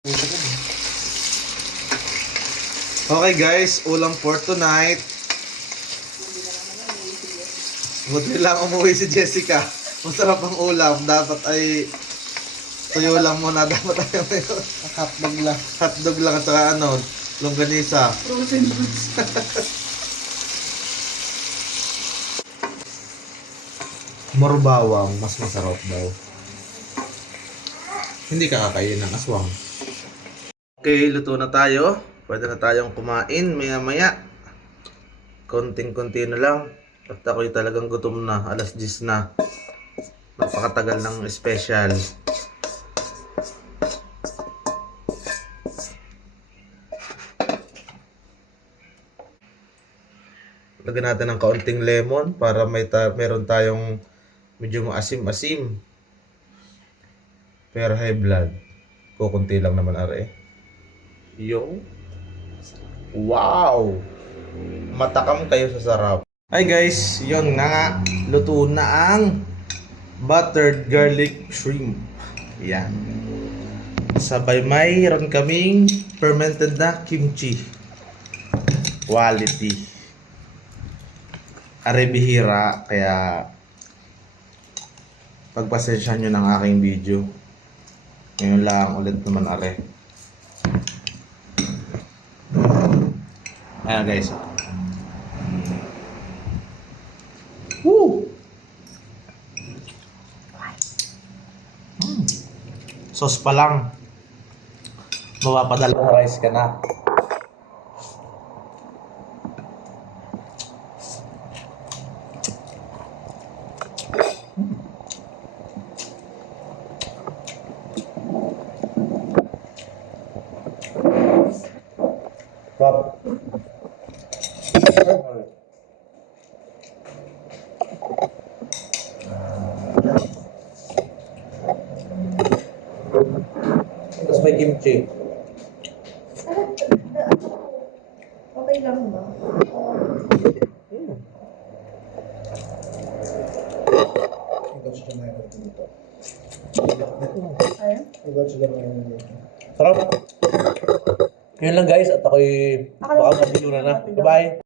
Okay guys, ulam for tonight. Buti lang umuwi si Jessica. Masarap ang ulam. Dapat ay tuyo lang muna. Dapat ay Hotdog lang. hotdog lang at saka longganisa. Frozen foods. More bawang, mas masarap daw. Hindi ka kakain ng aswang. Okay, luto na tayo. Pwede na tayong kumain maya-maya. Konting-konti na lang. At ako'y talagang gutom na. Alas 10 na. Napakatagal ng special. Lagyan natin ng kaunting lemon para meron tayong medyo maasim-asim. Pero high blood. Kukunti lang naman are. Yo. Wow! Matakam kayo sa sarap. Hi guys, yun nga. Luto na ang buttered garlic shrimp. Yan. Sabay mayroon kaming fermented na kimchi. Quality. Are bihira, kaya pagpasensyahan nyo ng aking video. Ngayon lang ulit naman are. Ayan guys. Woo! Sauce pa lang. Mapapadalawang rice ka na. Rob. Tapos may kimchi. Okay lang ba? Ikaw siya na yung dito. Ayun? Ikaw siya na yung dito. Sarap. Yun lang guys, at ako'y baka mabilo na. Bye-bye.